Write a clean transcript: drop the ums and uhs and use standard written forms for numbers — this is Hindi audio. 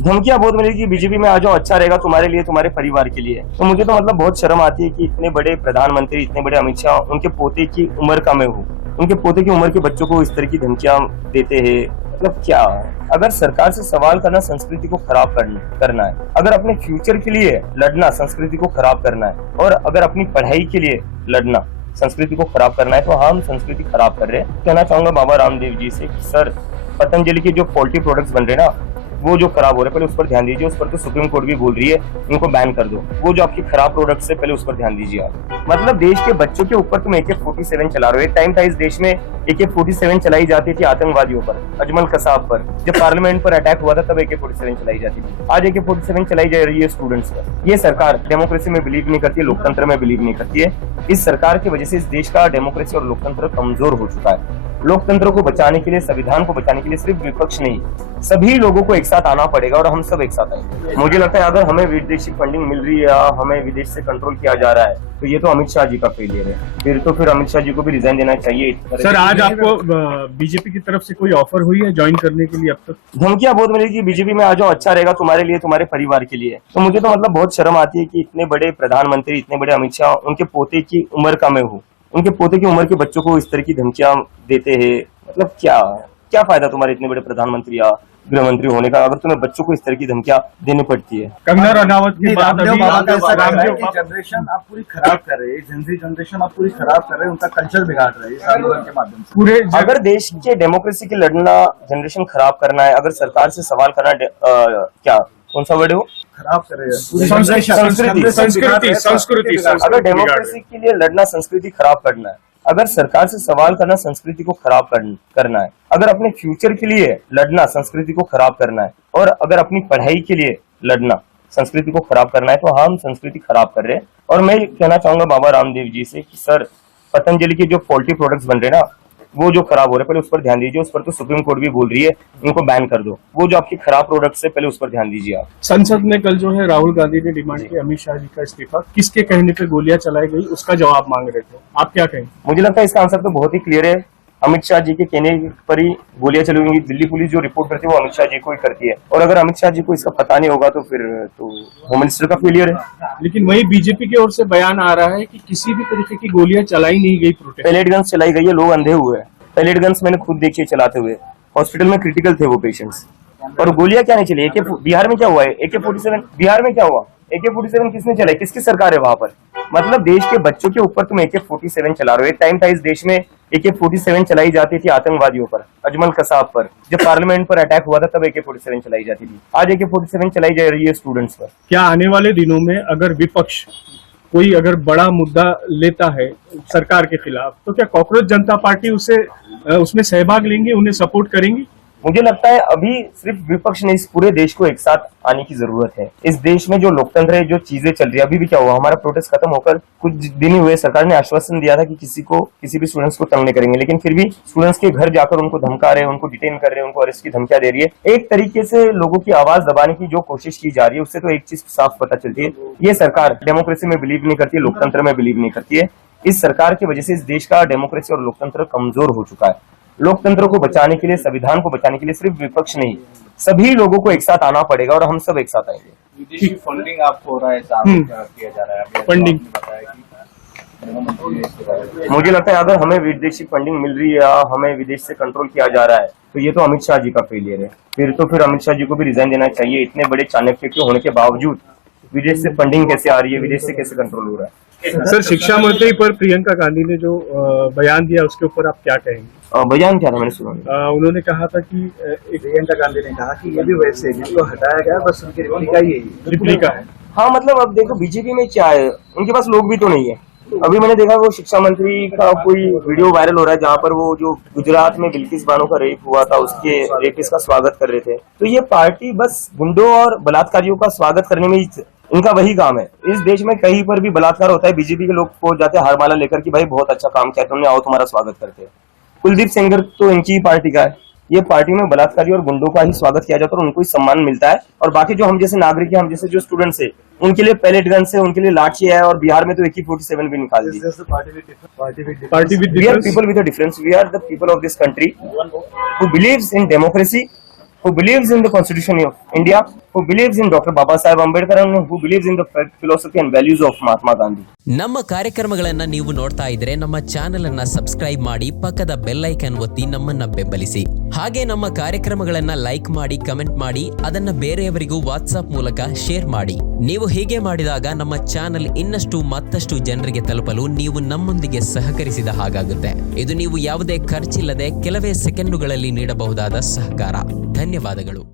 धमकियां बहुत मिली कि बीजेपी में आ जाओ, अच्छा रहेगा तुम्हारे लिए, तुम्हारे परिवार के लिए। तो मुझे तो मतलब बहुत शर्म आती है कि इतने बड़े प्रधानमंत्री, इतने बड़े अमित शाह, उनके पोते की उम्र का मैं हूँ, उनके पोते की उम्र के बच्चों को इस तरह की धमकियां देते हैं। मतलब क्या, अगर सरकार से सवाल करना संस्कृति को खराब करना है, अगर अपने फ्यूचर के लिए लड़ना संस्कृति को खराब करना है, और अगर अपनी पढ़ाई के लिए लड़ना संस्कृति को खराब करना है, तो हम संस्कृति खराब कर रहे हैं। कहना चाहूंगा बाबा रामदेव जी से कि सर, पतंजलि के जो पोल्ट्री प्रोडक्ट्स बन रहे हैं ना, वो जो खराब हो रहे हैं, पहले उस पर ध्यान दीजिए। उस पर तो सुप्रीम कोर्ट भी बोल रही है उनको बैन कर दो। वो जो आपकी खराब प्रोडक्ट्स है, पहले उस पर ध्यान दीजिए आप। मतलब देश के बच्चों के ऊपर तुम AK-47 चला रहे हो। एक टाइम था इस देश में AK-47 चलाई जाती थी आतंकवादियों पर, अजमल कसाब पर। जब पार्लियामेंट पर अटैक हुआ था तब AK-47 चलाई जाती थी। आज AK-47 चलाई जा रही है स्टूडेंट्स पर। ये सरकार डेमोक्रेसी में बिलीव नहीं करती है, लोकतंत्र में बिलीव नहीं करती है। इस सरकार की वजह से इस देश का डेमोक्रेसी और लोकतंत्र कमजोर हो चुका है। लोकतंत्र को बचाने के लिए, संविधान को बचाने के लिए सिर्फ विपक्ष नहीं, सभी लोगों को एक साथ आना पड़ेगा, और हम सब एक साथ आएंगे। मुझे लगता है अगर हमें विदेशी फंडिंग मिल रही है या हमें विदेश से कंट्रोल किया जा रहा है, तो ये तो अमित शाह जी का फेलियर है। फिर अमित शाह जी को भी रिजाइन देना चाहिए। सर, आज आपको बीजेपी की तरफ से कोई ऑफर हुई है ज्वाइन करने के लिए? अब तक धमकियां बहुत मिली कि बीजेपी में आ जाओ, अच्छा रहेगा तुम्हारे लिए, तुम्हारे परिवार के लिए। तो मुझे तो मतलब बहुत शर्म आती है कि इतने बड़े प्रधानमंत्री, इतने बड़े अमित शाह, उनके पोते की उम्र का मैं हूँ, उनके पोते की उम्र के बच्चों को इस तरह की धमकियां देते हैं। मतलब क्या फायदा तुम्हारे इतने बड़े प्रधानमंत्री या गृह मंत्री होने का, अगर तुम्हें बच्चों को इस तरह की धमकियां देनी पड़ती है। कंगना रनावत की बात अभी जनरेशन आप पूरी खराब कर रहे हैं, जनजी जनरेशन आप पूरी खराब कर रहे हैं, उनका कल्चर बिगाड़ रहे हैं इस आंदोलन के माध्यम से। पूरे अगर देश के डेमोक्रेसी के लड़ना जनरेशन खराब करना है, अगर सरकार से सवाल करना, क्या कौन सा वर्ड है वो, खराब कर रहे हैं संस्कृति। अगर डेमोक्रेसी के लिए लड़ना संस्कृति खराब करना है, अगर सरकार से सवाल करना संस्कृति को खराब करना है, अगर अपने फ्यूचर के लिए लड़ना संस्कृति को खराब करना है, और अगर अपनी पढ़ाई के लिए लड़ना संस्कृति को खराब करना है, तो हम संस्कृति खराब कर रहे हैं। और मैं कहना चाहूंगा बाबा रामदेव जी से कि सर, पतंजलि के जो पोल्ट्री प्रोडक्ट्स बन रहे हैं ना, वो जो खराब हो रहे हैं, पहले उस पर ध्यान दीजिए। उस पर तो सुप्रीम कोर्ट भी बोल रही है उनको बैन कर दो। वो जो आपकी खराब प्रोडक्ट्स है, पहले उस पर ध्यान दीजिए आप। संसद में कल जो है राहुल गांधी ने डिमांड की अमित शाह जी का इस्तीफा। किसके कहने पे गोलियां चलाई गई, उसका जवाब मांग रहे थे, आप क्या कहेंगे? मुझे लगता है इसका आंसर तो बहुत ही क्लियर है। अमित शाह जी के कहने पर ही गोलियां चली होंगी। दिल्ली पुलिस जो रिपोर्ट करती है वो अमित शाह जी को ही करती है, और अगर अमित शाह जी को इसका पता नहीं होगा तो फिर तो होम मिनिस्टर का फेलियर है। लेकिन वही बीजेपी की ओर से बयान आ रहा है कि किसी भी तरीके की गोलियां चलाई नहीं गई, प्रोटेस्ट पैलेट गन्स चलाई गई है, लोग अंधे हुए हैं। पैलेट गन्स मैंने खुद देखी चलाते हुए, हॉस्पिटल में क्रिटिकल थे वो पेशेंट्स। और गोलियां क्या नहीं चली? बिहार में क्या हुआ है? AK-47 बिहार में क्या हुआ? AK-47 किसने चलाई? किसकी सरकार है वहां पर? मतलब देश के बच्चों के ऊपर तुम AK-47 चला रहे हो। एक टाइम था इस देश में AK-47 चलाई जाती थी आतंकवादियों पर, अजमल कसाब पर। जब पार्लियामेंट पर अटैक हुआ था तब AK-47 चलाई जाती थी। आज AK-47 चलाई जा रही है स्टूडेंट्स पर। क्या आने वाले दिनों में अगर विपक्ष कोई अगर बड़ा मुद्दा लेता है सरकार के खिलाफ, तो क्या कॉकरोच जनता पार्टी उसमें सहभाग लेंगे, उन्हें सपोर्ट करेंगी? मुझे लगता है अभी सिर्फ विपक्ष ने, इस पूरे देश को एक साथ आने की जरूरत है। इस देश में जो लोकतंत्र है, जो चीजें चल रही है, अभी भी क्या हुआ, हमारा प्रोटेस्ट खत्म होकर कुछ दिन ही हुए, सरकार ने आश्वासन दिया था कि किसी भी स्टूडेंट्स को तंग नहीं करेंगे, लेकिन फिर भी स्टूडेंट्स के घर जाकर उनको धमका रहे हैं, उनको डिटेन कर रहे हैं, उनको अरेस्ट की धमकियां दे रही है। एक तरीके से लोगों की आवाज दबाने की जो कोशिश की जा रही है, उससे तो एक चीज साफ पता चलती है, ये सरकार डेमोक्रेसी में बिलीव नहीं करती है, लोकतंत्र में बिलीव नहीं करती है। इस सरकार की वजह से इस देश का डेमोक्रेसी और लोकतंत्र कमजोर हो चुका है। लोकतंत्र को बचाने के लिए, संविधान को बचाने के लिए सिर्फ विपक्ष नहीं, सभी लोगों को एक साथ आना पड़ेगा, और हम सब एक साथ आएंगे। विदेशी फंडिंग आपको हो रहा है, किया जा रहा है फंडिंग। मुझे लगता है अगर हमें विदेशी फंडिंग मिल रही है या हमें विदेश से कंट्रोल किया जा रहा है, तो ये तो अमित शाह जी का फेलियर है। फिर अमित शाह जी को भी रिजाइन देना चाहिए। इतने बड़े चाणक्य के होने के बावजूद विदेश से फंडिंग कैसे आ रही है, विदेश से कैसे कंट्रोल हो रहा है? सर, शिक्षा मंत्री पर प्रियंका गांधी ने जो बयान दिया, उसके ऊपर आप क्या कहेंगे? बयान क्या था, मैंने सुना? उन्होंने कहा था कि प्रियंका गांधी ने कहा कि ये भी वैसे जिसको हटाया गया बस उनकी रिप्लिका है। हाँ, मतलब अब देखो बीजेपी में क्या है, उनके पास लोग भी तो नहीं है। अभी मैंने देखा वो शिक्षा मंत्री का कोई वीडियो वायरल हो रहा है, जहाँ पर वो जो गुजरात में बिल्किस बानो का रेप हुआ था, उसके रेपिस्ट का स्वागत कर रहे थे। तो ये पार्टी बस गुंडों और बलात्कारियों का स्वागत करने में इनका वही काम है। इस देश में कहीं पर भी बलात्कार होता है, बीजेपी के लोग पहुंच जाते हैं हारमाला लेकर कि भाई बहुत अच्छा काम किया तुमने, आओ तुम्हारा स्वागत करते हैं। कुलदीप सेंगर तो इनकी ही पार्टी का है। ये पार्टी में बलात्कारी और गुंडों का ही स्वागत किया जाता है और उनको ही सम्मान मिलता है। और बाकी जो हम जैसे नागरिक है, हम जैसे जो स्टूडेंट्स है, उनके लिए पैलेट गन से, उनके लिए लाठी है, और बिहार में तो AK-47 भी निकाल दी। We are people with a difference. We are the people of this country who believes in democracy, who believes in the Constitution of India, who believes in Dr. Baba Saheb Ambedkar and who believes in the philosophy and values of Mahatma Gandhi. ನಮ್ಮ ಕಾರ್ಯಕ್ರಮಗಳನ್ನ ನೀವು ನೋಡ್ತಾ ಇದ್ರೆ ನಮ್ಮ ಚಾನೆಲ್ ಅನ್ನ ಸಬ್ಸ್ಕ್ರೈಬ್ ಮಾಡಿ ಪಕ್ಕದ ಬೆಲ್ ಐಕಾನ್ ಒತ್ತಿ ನಮ್ಮನ್ನ ಬೆಂಬಲಿಸಿ. ಹಾಗೆ ನಮ್ಮ ಕಾರ್ಯಕ್ರಮಗಳನ್ನ ಲೈಕ್ ಮಾಡಿ, ಕಮೆಂಟ್ ಮಾಡಿ, ಅದನ್ನ ಬೇರೆಯವರಿಗೂ ವಾಟ್ಸ್ಆಪ್ ಮೂಲಕ ಶೇರ್ ಮಾಡಿ. ನೀವು ಹೀಗೆ ಮಾಡಿದಾಗ ನಮ್ಮ ಚಾನೆಲ್ ಇನ್ನಷ್ಟು ಮತ್ತಷ್ಟು ಜನರಿಗೆ ತಲುಪಲು ನೀವು ನಮ್ಮೊಂದಿಗೆ ಸಹಕರಿಸಿದ ಹಾಗಾಗುತ್ತೆ. ಇದು ನೀವು ಯಾವುದೇ ಖರ್ಚಿಲ್ಲದೆ ಕೆಲವೇ ಸೆಕೆಂಡುಗಳಲ್ಲಿ ನೀಡಬಹುದಾದ ಸಹಕಾರ. ಧನ್ಯವಾದಗಳು.